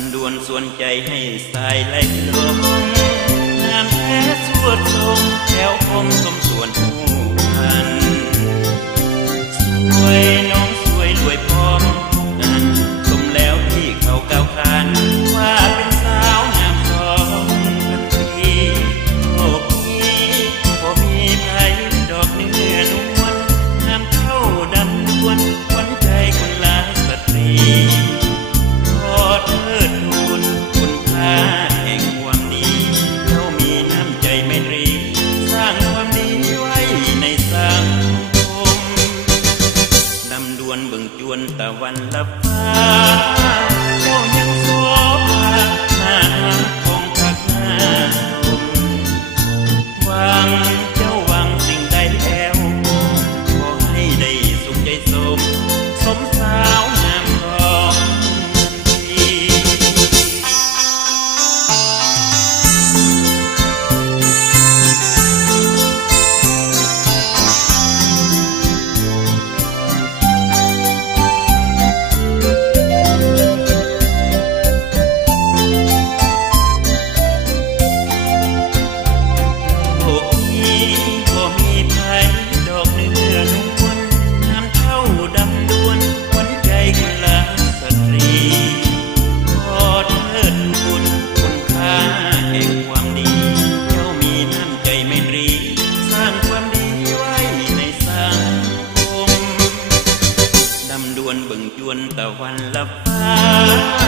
ำดวนส่วนใจให้สายไหลลงงามแท้สวดทรงแถวคมสมส่วนผู้พันสวยน้องสวยรวยพร้อมกันสมแล้วที่เขาก้าวขานว่าเป็นสาวงามสองพันปีโลกนี้บ่มีไผดอกเนื้อนวลงามเท่าดำดวนขวัญใจคนหลายสตรีขอเทิดทูนคุณค่าแห่งความดีเรามีน้ำใจไมตรีสร้างความดีไว้ในสังคมลำดวนเบิ่งจวนตะวันลับฟ้าเจ้ายังโสภาหน้าของพักหน้าคมหวังเจ้าหวังสิ่งใดแล้วขอให้ได้สุขใจสมสมสาวงามของพี่ โลกนี้บ่มีไผดอกเนื้อนวลงามเท่าดำดวนขวัญใจกุลสตรีขอเทิดทูนคุณค่าแห่งความดีเจ้ามีน้ำใจไมตรีสร้างความดีไว้ในสังคมดำดวนเบิ่งจวนตะวันลับฟ้า